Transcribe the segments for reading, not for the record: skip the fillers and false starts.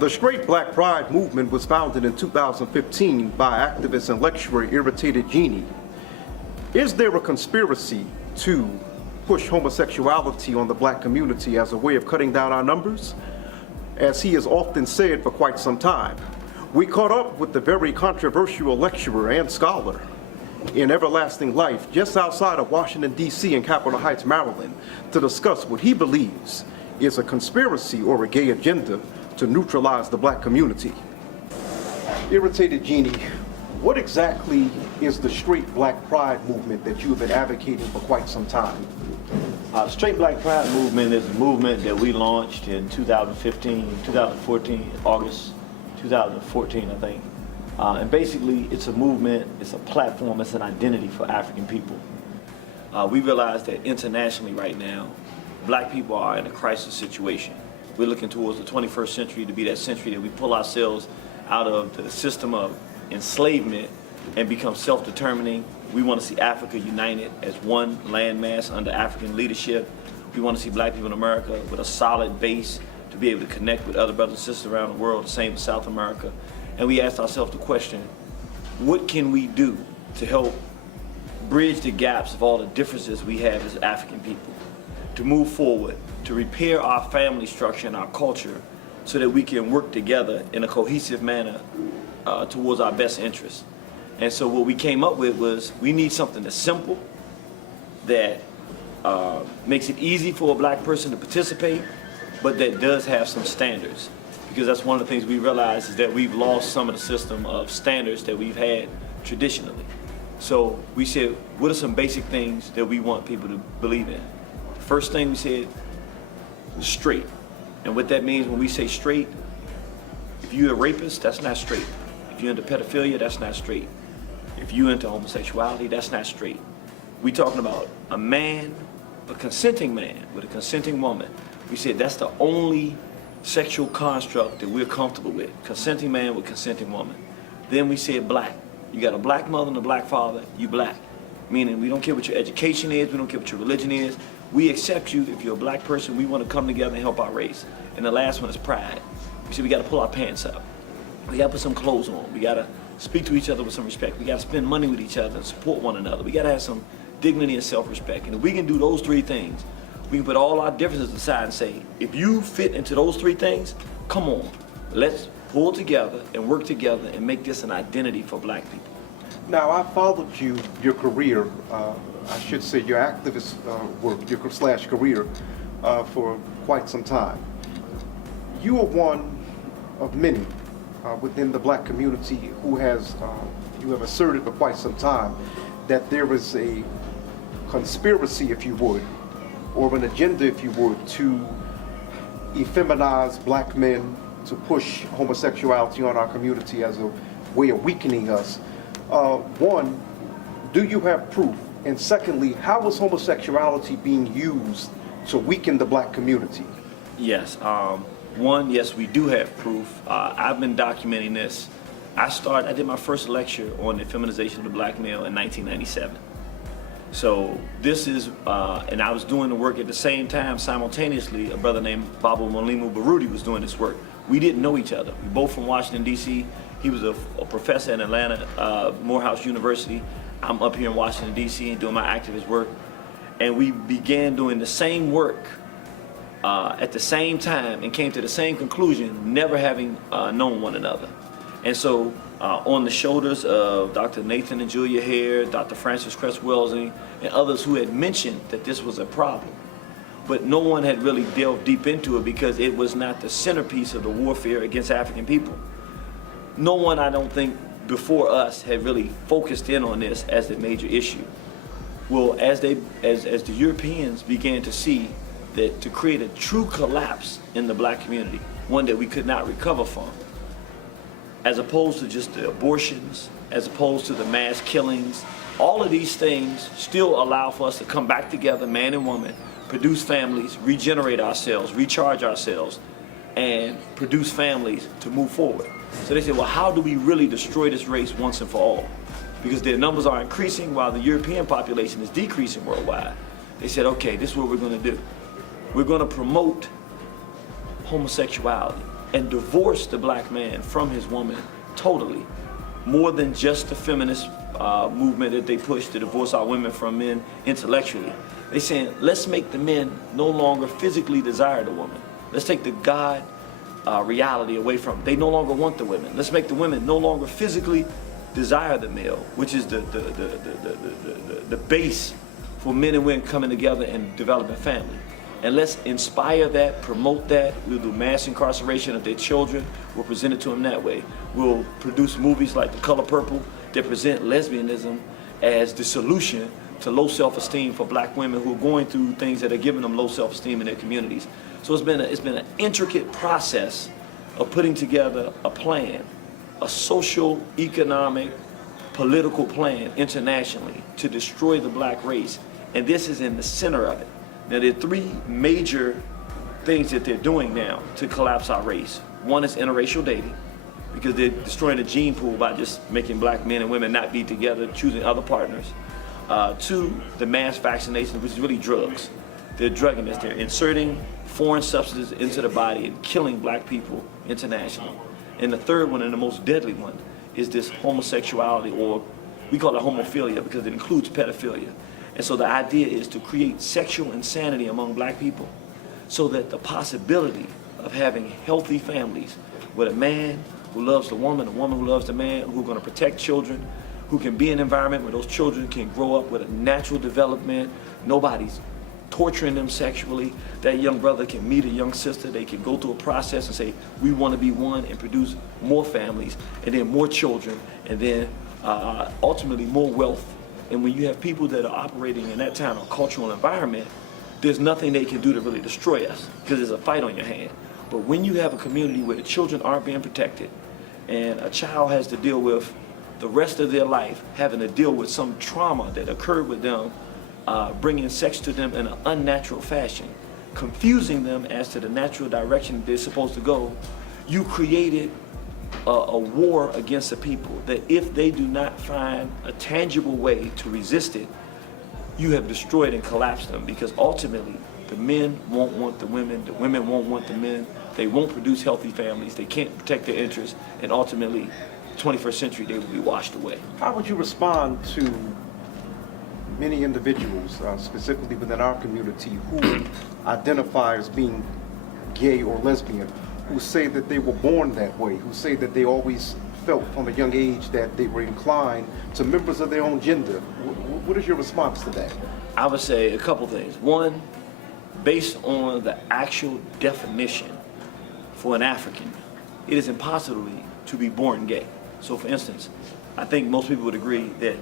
The Straight Black Pride movement was founded in 2015 by activist and lecturer Irritated Genie. Is there a conspiracy to push homosexuality on the black community as a way of cutting down our numbers? As he has often said for quite some time, we caught up with the very controversial lecturer and scholar in Everlasting Life just outside of Washington, D.C. in Capitol Heights, Maryland, to discuss what he believes is a conspiracy or a gay agenda to neutralize the black community. Irritated Genie, what exactly is the Straight Black Pride movement that you've been advocating for quite some time? Straight Black Pride movement is a movement that we launched in 2014, August 2014, I think. And basically, it's a movement, it's a platform, it's an identity for African people. We realize that internationally right now, black people are in a crisis situation. We're looking towards the 21st century to be that century that we pull ourselves out of the system of enslavement and become self-determining. We want to see Africa united as one landmass under African leadership. We want to see black people in America with a solid base to be able to connect with other brothers and sisters around the world, the same with South America. And we asked ourselves the question, what can we do to help bridge the gaps of all the differences we have as African people, to move forward, to repair our family structure and our culture so that we can work together in a cohesive manner towards our best interests. And so what we came up with was we need something that's simple, that makes it easy for a black person to participate, but that does have some standards. Because that's one of the things we realize is that we've lost some of the system of standards that we've had traditionally. So we said, what are some basic things that we want people to believe in? The first thing we said was straight. And what that means when we say straight, if you're a rapist, that's not straight. If you're into pedophilia, that's not straight. If you're into homosexuality, that's not straight. We're talking about a man, a consenting man with a consenting woman. We said that's the only sexual construct that we're comfortable with. Consenting man with consenting woman. Then we said black. You got a black mother and a black father, you black. Meaning we don't care what your education is, we don't care what your religion is. We accept you if you're a black person. We want to come together and help our race. And the last one is pride. We said we got to pull our pants up. We got to put some clothes on. We got to speak to each other with some respect. We got to spend money with each other and support one another. We got to have some dignity and self-respect. And if we can do those three things, we can put all our differences aside and say, if you fit into those three things, come on, let's pull together and work together and make this an identity for black people. Now, I followed your career, I should say your activist work, your career, for quite some time. You are one of many within the black community who has, you have asserted for quite some time that there is a conspiracy, if you would, or an agenda, if you would, to effeminize black men, to push homosexuality on our community as a way of weakening us. One, do you have proof? And secondly, how is homosexuality being used to weaken the black community? Yes. One, yes, we do have proof. I've been documenting this. I did my first lecture on the feminization of the black male in 1997. So this is, and I was doing the work at the same time, simultaneously, a brother named Babu Molimu Baruti was doing this work. We didn't know each other. We both from Washington, D.C. He was a professor in Atlanta, Morehouse University. I'm up here in Washington, D.C. and doing my activist work. And we began doing the same work at the same time and came to the same conclusion, never having known one another. And so on the shoulders of Dr. Nathan and Julia Hare, Dr. Francis Cress Wellesley, and others who had mentioned that this was a problem. But no one had really delved deep into it because it was not the centerpiece of the warfare against African people. No one, I don't think, before us had really focused in on this as a major issue. Well, as the Europeans began to see that to create a true collapse in the black community, one that we could not recover from, as opposed to just the abortions, as opposed to the mass killings, all of these things still allow for us to come back together, man and woman, produce families, regenerate ourselves, recharge ourselves, and produce families to move forward. So they said, well, how do we really destroy this race once and for all? Because their numbers are increasing while the European population is decreasing worldwide. They said, okay, this is what we're going to do. We're going to promote homosexuality. and divorce the black man from his woman totally. More than just the feminist movement that they push to divorce our women from men intellectually. They saying, let's make the men no longer physically desire the woman. Let's take the God reality away from them. They no longer want the women. Let's make the women no longer physically desire the male, which is the base for men and women coming together and developing family. And let's inspire that, promote that. We'll do mass incarceration of their children. We'll present it to them that way. We'll produce movies like The Color Purple that present lesbianism as the solution to low self-esteem for black women who are going through things that are giving them low self-esteem in their communities. So it's been an intricate process of putting together a plan, a social, economic, political plan internationally to destroy the black race. And this is in the center of it. Now, there are three major things that they're doing now to collapse our race. One is interracial dating, because they're destroying the gene pool by just making black men and women not be together, choosing other partners. Two, the mass vaccination, which is really drugs. They're drugging us. They're inserting foreign substances into the body and killing black people internationally. And the third one, and the most deadly one, is this homosexuality, or we call it homophilia because it includes pedophilia. And so the idea is to create sexual insanity among black people so that the possibility of having healthy families with a man who loves the woman, a woman who loves the man, who are going to protect children, who can be in an environment where those children can grow up with a natural development, nobody's torturing them sexually, that young brother can meet a young sister, they can go through a process and say, we want to be one, and produce more families, and then more children, and then ultimately more wealth. And when you have people that are operating in that kind of cultural environment, there's nothing they can do to really destroy us, because there's a fight on your hand. But when you have a community where the children aren't being protected, and a child has to deal with the rest of their life having to deal with some trauma that occurred with them, bringing sex to them in an unnatural fashion, confusing them as to the natural direction they're supposed to go, you created a war against the people that if they do not find a tangible way to resist it, you have destroyed and collapsed them, because ultimately the men won't want the women won't want the men, they won't produce healthy families, they can't protect their interests, and ultimately, 21st century, they will be washed away. How would you respond to many individuals, specifically within our community, who identify as being gay or lesbian, who say that they were born that way, who say that they always felt from a young age that they were inclined to members of their own gender? What is your response to that? I would say a couple things. One, based on the actual definition for an African, it is impossible to be born gay. So for instance, I think most people would agree that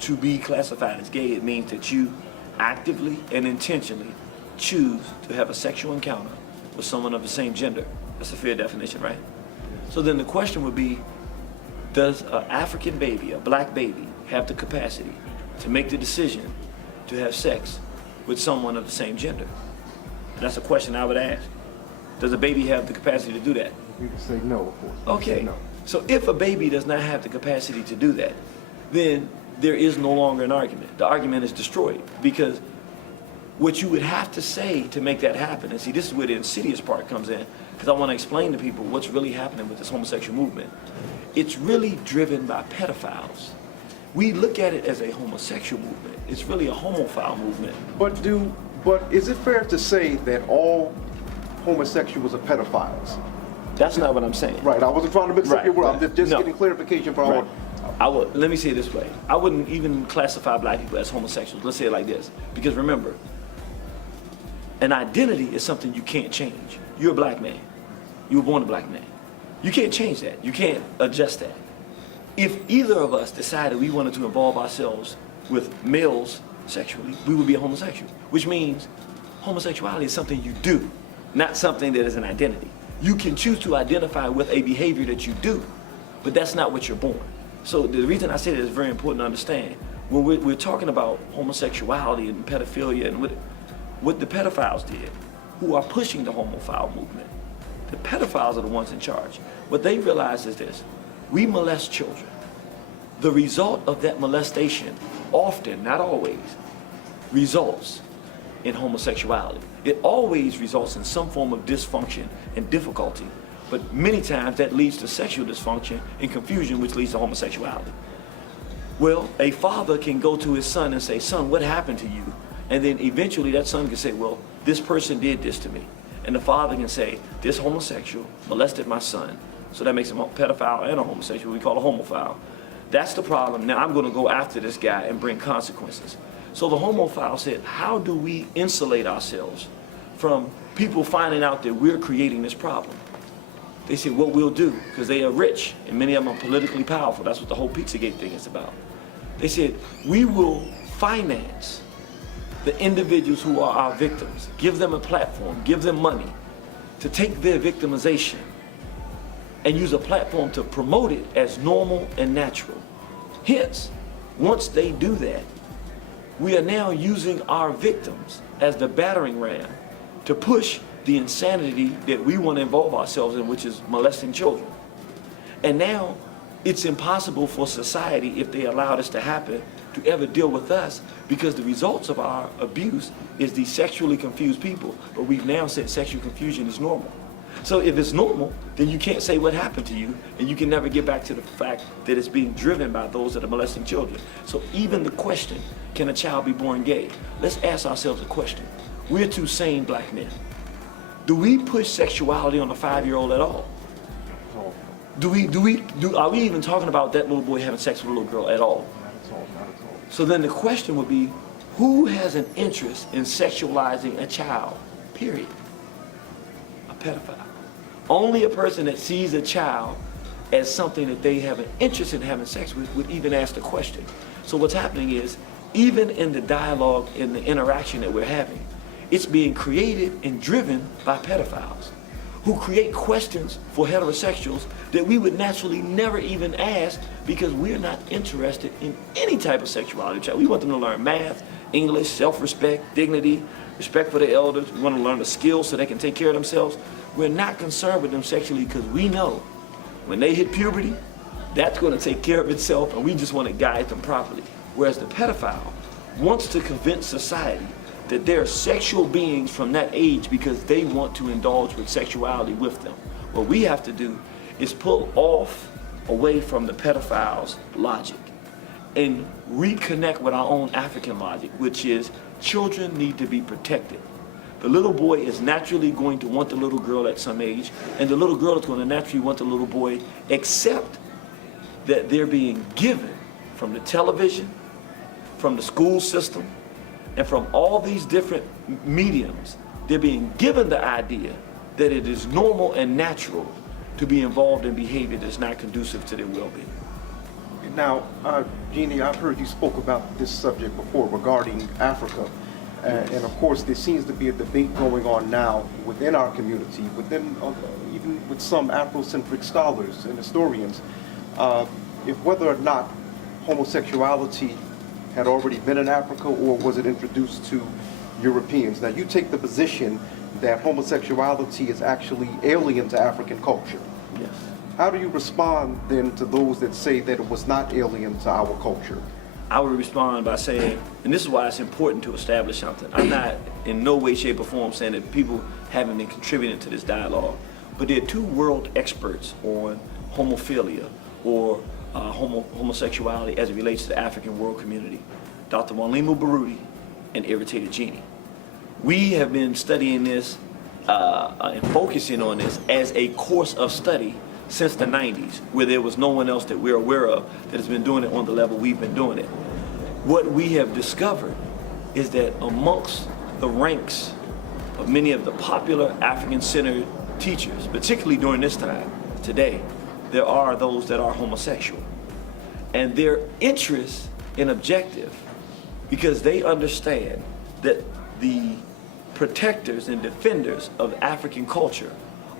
to be classified as gay, it means that you actively and intentionally choose to have a sexual encounter with someone of the same gender. That's a fair definition, right? So then the question would be, does an African baby, a black baby, have the capacity to make the decision to have sex with someone of the same gender? And that's a question I would ask. Does a baby have the capacity to do that? You can say no, of course. Okay. No. So if a baby does not have the capacity to do that, then there is no longer an argument. The argument is destroyed, because what you would have to say to make that happen, and see, this is where the insidious part comes in, because I want to explain to people what's really happening with this homosexual movement. It's really driven by pedophiles. We look at it as a homosexual movement. It's really a homophile movement. But is it fair to say that all homosexuals are pedophiles? That's not what I'm saying. Right, I wasn't trying to mix up your word. I'm just No. getting clarification for Right. Let me say it this way. I wouldn't even classify black people as homosexuals. Let's say it like this. Because remember, an identity is something you can't change. You're a black man. You were born a black man. You can't change that. You can't adjust that. If either of us decided we wanted to involve ourselves with males sexually, we would be a homosexual, which means homosexuality is something you do, not something that is an identity. You can choose to identify with a behavior that you do, but that's not what you're born. So the reason I say that is very important to understand. When we're talking about homosexuality and pedophilia and what the pedophiles did, who are pushing the homophile movement, the pedophiles are the ones in charge. What they realize is this: we molest children. The result of that molestation often, not always, results in homosexuality. It always results in some form of dysfunction and difficulty, but many times that leads to sexual dysfunction and confusion, which leads to homosexuality. Well, a father can go to his son and say, son, what happened to you? And then eventually that son can say, well, this person did this to me. And the father can say, this homosexual molested my son. So that makes him a pedophile and a homosexual. We call a homophile. That's the problem. Now I'm going to go after this guy and bring consequences. So the homophile said, how do we insulate ourselves from people finding out that we're creating this problem? They said, what we'll do, because they are rich and many of them are politically powerful. That's what the whole Pizzagate thing is about. They said, we will finance the individuals who are our victims, give them a platform, give them money to take their victimization and use a platform to promote it as normal and natural. Hence, once they do that, we are now using our victims as the battering ram to push the insanity that we want to involve ourselves in, which is molesting children. And now it's impossible for society, if they allow this to happen, to ever deal with us, because the results of our abuse is these sexually confused people. But we've now said sexual confusion is normal. So if it's normal, then you can't say what happened to you, and you can never get back to the fact that it's being driven by those that are molesting children. So even the question, can a child be born gay? Let's ask ourselves a question. We're two sane black men. Do we push sexuality on a 5-year-old at all? Are we even talking about that little boy having sex with a little girl at all? Not at all, not at all. So then the question would be, who has an interest in sexualizing a child, period? A pedophile. Only a person that sees a child as something that they have an interest in having sex with would even ask the question. So what's happening is, even in the dialogue, in the interaction that we're having, it's being created and driven by pedophiles who create questions for heterosexuals that we would naturally never even ask, because we're not interested in any type of sexuality. We want them to learn math, English, self-respect, dignity, respect for the elders. We want to learn the skills so they can take care of themselves. We're not concerned with them sexually, because we know when they hit puberty, that's going to take care of itself, and we just want to guide them properly. Whereas the pedophile wants to convince society that they're sexual beings from that age because they want to indulge with sexuality with them. What we have to do is pull off away from the pedophile's logic and reconnect with our own African logic, which is children need to be protected. The little boy is naturally going to want the little girl at some age, and the little girl is going to naturally want the little boy, except that they're being given from the television, from the school system, and from all these different mediums, they're being given the idea that it is normal and natural to be involved in behavior that's not conducive to their well-being. Now, Jeannie, I've heard you spoke about this subject before regarding Africa. And of course, there seems to be a debate going on now within our community, within even with some Afrocentric scholars and historians, if whether or not homosexuality had already been in Africa, or was it introduced to Europeans? Now, you take the position that homosexuality is actually alien to African culture. Yes. How do you respond then to those that say that it was not alien to our culture? I would respond by saying, and this is why it's important to establish something. I'm not in no way, shape, or form saying that people haven't been contributing to this dialogue, but there are two world experts on homophilia, or homosexuality as it relates to the African world community, Dr. Mwalimu Baruti and Irritated Jeannie. We have been studying this and focusing on this as a course of study since the 90s, where there was no one else that we're aware of that has been doing it on the level we've been doing it. What we have discovered is that amongst the ranks of many of the popular African-centered teachers, particularly during this time, today, there are those that are homosexual. And their interest in objective, because they understand that the protectors and defenders of African culture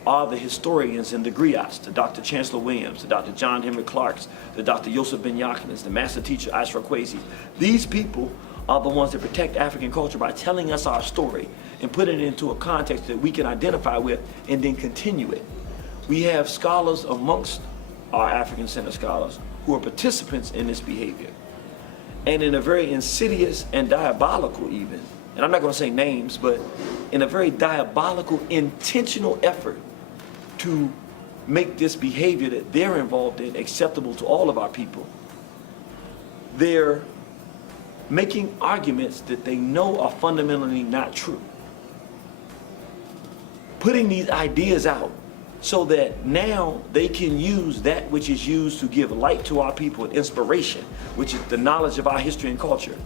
are the historians and the griots, the Dr. Chancellor Williams, the Dr. John Henry Clarks, the Dr. Yosef Ben Yakinis, the master teacher Ashra Kwesi. These people are the ones that protect African culture by telling us our story and putting it into a context that we can identify with and then continue it. We have scholars amongst our African-centered scholars who are participants in this behavior. And in a very insidious and diabolical even, and I'm not going to say names, but in a very diabolical, intentional effort to make this behavior that they're involved in acceptable to all of our people. They're making arguments that they know are fundamentally not true. Putting these ideas out so that now they can use that which is used to give light to our people and inspiration, which is the knowledge of our history and culture.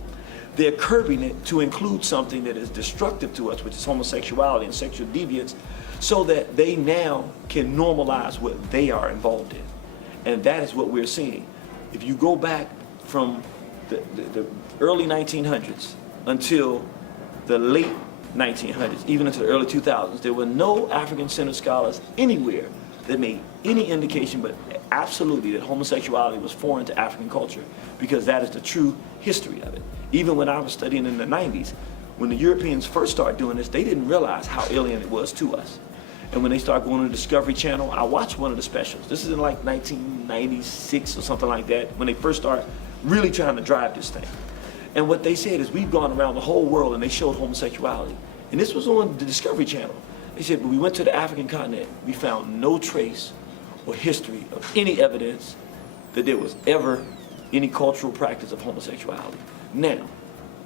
They're curbing it to include something that is destructive to us, which is homosexuality and sexual deviance, so that they now can normalize what they are involved in. And that is what we're seeing. If you go back from the early 1900s until the late 1900s, even into the early 2000s, there were no African-centered scholars anywhere that made any indication but absolutely that homosexuality was foreign to African culture, because that is the true history of it. Even when I was studying in the 90s, when the Europeans first started doing this, they didn't realize how alien it was to us. And when they started going to the Discovery Channel, I watched one of the specials. This is in like 1996 or something like that, when they first started really trying to drive this thing. And what they said is, we've gone around the whole world and they showed homosexuality. And this was on the Discovery Channel. They said, but we went to the African continent, we found no trace or history of any evidence that there was ever any cultural practice of homosexuality. Now,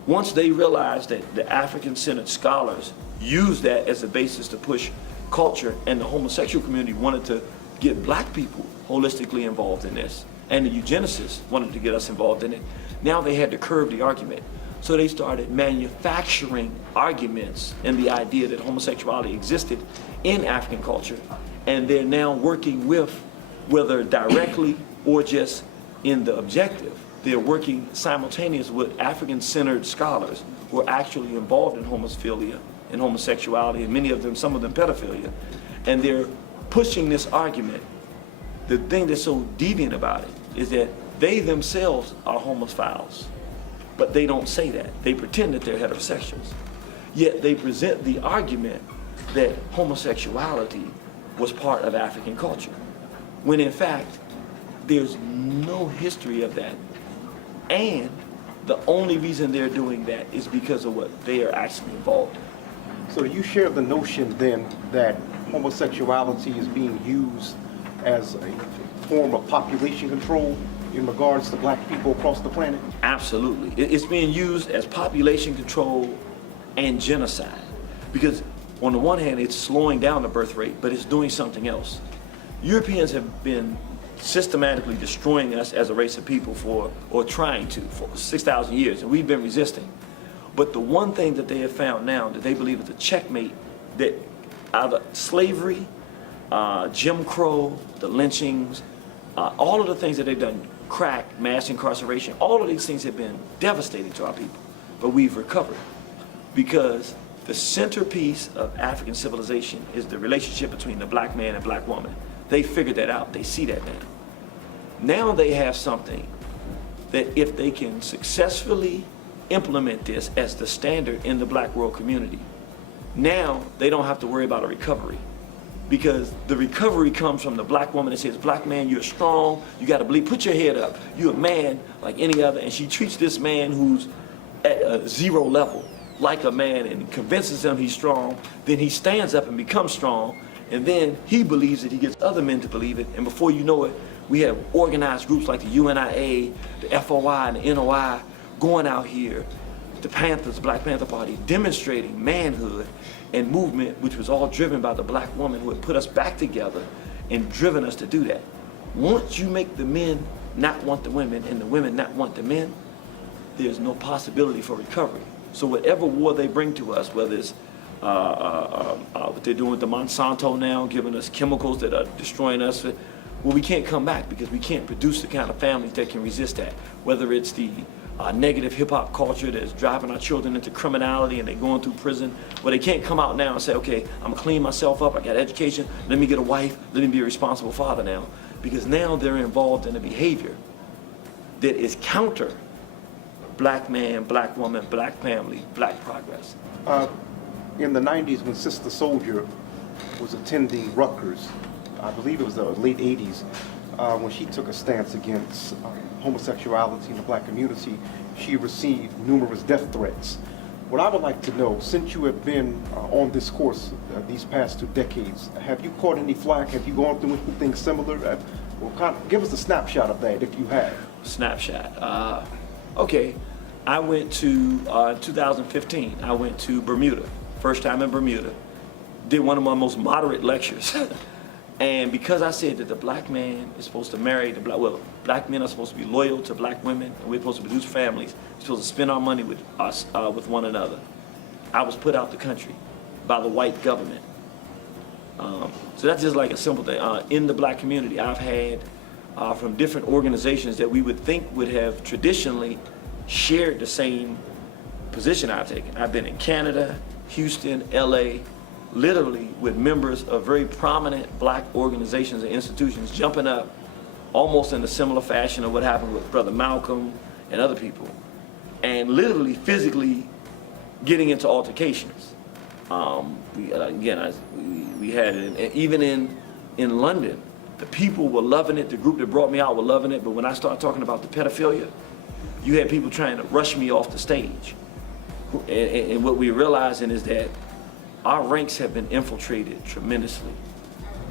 once they realized that the African-centered scholars used that as a basis to push culture, and the homosexual community wanted to get black people holistically involved in this, and the eugenicists wanted to get us involved in it, now they had to curb the argument. So they started manufacturing arguments and the idea that homosexuality existed in African culture, and they're now working with, whether directly or just in the objective, they're working simultaneous with African-centered scholars who are actually involved in homophilia and homosexuality, and many of them, some of them pedophilia, and they're pushing this argument. The thing that's so deviant about it is that they themselves are homophiles, but they don't say that. They pretend that they're heterosexuals. Yet they present the argument that homosexuality was part of African culture, when in fact, there's no history of that. And the only reason they're doing that is because of what they are actually involved in. So you share the notion then that homosexuality is being used as a form of population control in regards to black people across the planet? Absolutely. It's being used as population control and genocide. Because on the one hand, it's slowing down the birth rate, but it's doing something else. Europeans have been systematically destroying us as a race of people for 6,000 years, and we've been resisting. But the one thing that they have found now that they believe is a checkmate, that out of slavery, Jim Crow, the lynchings, all of the things that they've done, crack, mass incarceration, all of these things have been devastating to our people. But we've recovered, because the centerpiece of African civilization is the relationship between the black man and black woman. They figured that out. They see that now. Now they have something that if they can successfully implement this as the standard in the black world community, now they don't have to worry about a recovery, because the recovery comes from the black woman that says, black man, you're strong, you got to believe, put your head up, you're a man like any other. And she treats this man who's at a zero level like a man and convinces him he's strong. Then he stands up and becomes strong, and then he believes it, he gets other men to believe it, and before you know it, we have organized groups like the UNIA, the FOI, and the NOI going out here, the Panthers, Black Panther Party, demonstrating manhood and movement, which was all driven by the black woman who had put us back together and driven us to do that. Once you make the men not want the women and the women not want the men, there's no possibility for recovery. So whatever war they bring to us, whether it's what they're doing with the Monsanto now, giving us chemicals that are destroying us, well, we can't come back because we can't produce the kind of families that can resist that. Whether it's the negative hip-hop culture that's driving our children into criminality and they're going through prison, well, they can't come out now and say, okay, I'm gonna clean myself up, I got education, let me get a wife, let me be a responsible father now. Because now they're involved in a behavior that is counter black man, black woman, black family, black progress. In the 90s, when Sister Soldier was attending Rutgers, I believe it was the late 80s, when she took a stance against homosexuality in the black community, she received numerous death threats. What I would like to know, since you have been on this course these past 2 decades, have you caught any flack? Have you gone through anything similar? Well, give us a snapshot of that if you have. Snapshot. Okay, I went to 2015. I went to Bermuda, first time in Bermuda. Did one of my most moderate lectures. And because I said that the black man is supposed to marry black men are supposed to be loyal to black women, and we're supposed to produce families, we're supposed to spend our money with us, with one another, I was put out the country by the white government. So that's just like a simple thing. In the black community, I've had from different organizations that we would think would have traditionally shared the same position I've taken. I've been in Canada, Houston, LA, literally with members of very prominent black organizations and institutions jumping up almost in a similar fashion of what happened with Brother Malcolm and other people, and literally physically getting into altercations. We had it, and even in London, the people were loving it. The group that brought me out were loving it, but when I started talking about the pedophilia, you had people trying to rush me off the stage. And what we're realizing is that our ranks have been infiltrated tremendously.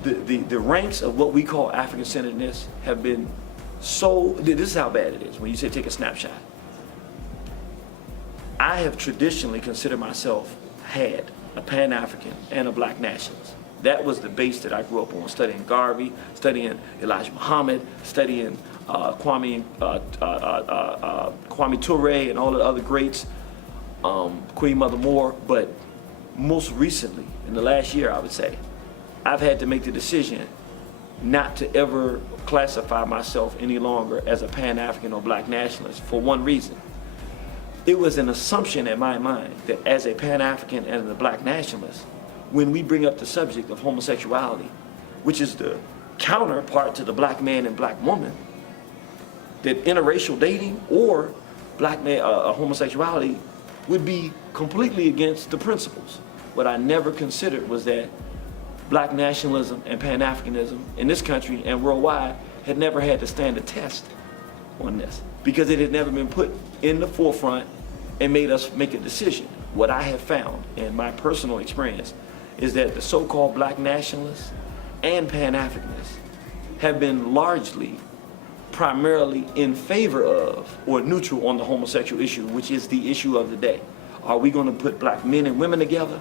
The ranks of what we call African-centeredness have been so, this is how bad it is when you say take a snapshot. I have traditionally considered myself had a Pan-African and a black nationalist. That was the base that I grew up on, studying Garvey, studying Elijah Muhammad, studying Kwame Ture and all the other greats, Queen Mother Moore, but most recently, in the last year, I would say, I've had to make the decision not to ever classify myself any longer as a Pan-African or black nationalist for one reason. It was an assumption in my mind that as a Pan-African and a black nationalist, when we bring up the subject of homosexuality, which is the counterpart to the black man and black woman, that interracial dating or black man, homosexuality would be completely against the principles. What I never considered was that black nationalism and Pan-Africanism in this country and worldwide had never had to stand a test on this because it had never been put in the forefront and made us make a decision. What I have found in my personal experience is that the so-called black nationalists and Pan-Africanists have been largely primarily in favor of or neutral on the homosexual issue, which is the issue of the day. Are we going to put black men and women together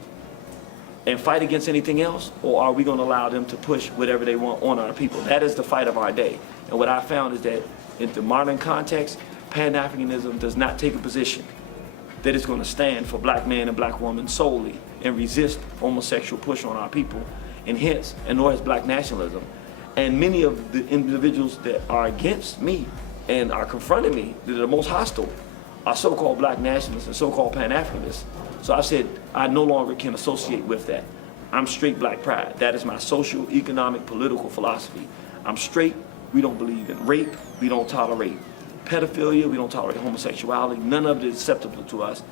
and fight against anything else, or are we going to allow them to push whatever they want on our people? That is the fight of our day. And what I found is that in the modern context, Pan-Africanism does not take a position that is going to stand for black man and black woman solely and resist homosexual push on our people, and hence, and nor has black nationalism. And many of the individuals that are against me and are confronting me, that are the most hostile, are so-called black nationalists and so-called Pan-Africanists. So I said, I no longer can associate with that. I'm straight black pride. That is my social, economic, political philosophy. I'm straight. We don't believe in rape. We don't tolerate pedophilia. We don't tolerate homosexuality. None of it is acceptable to us.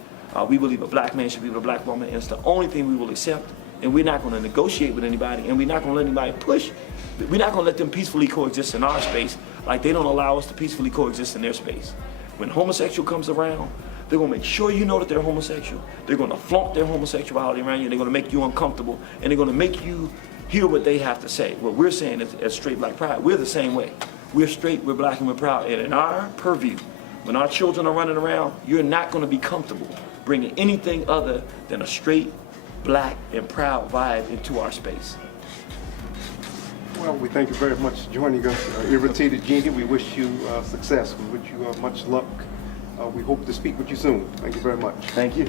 We believe a black man should be with a black woman, and it's the only thing we will accept. And we're not going to negotiate with anybody, and we're not going to let anybody push. We're not going to let them peacefully coexist in our space like they don't allow us to peacefully coexist in their space. When homosexual comes around, they're going to make sure you know that they're homosexual. They're going to flaunt their homosexuality around you. They're going to make you uncomfortable, and they're going to make you hear what they have to say. What we're saying is, as straight black pride, we're the same way. We're straight, we're black, and we're proud. And in our purview, when our children are running around, you're not going to be comfortable bringing anything other than a straight, black, and proud vibe into our space. Well, we thank you very much for joining us, Irritated Genie. We wish you success. We wish you much luck. We hope to speak with you soon. Thank you very much. Thank you.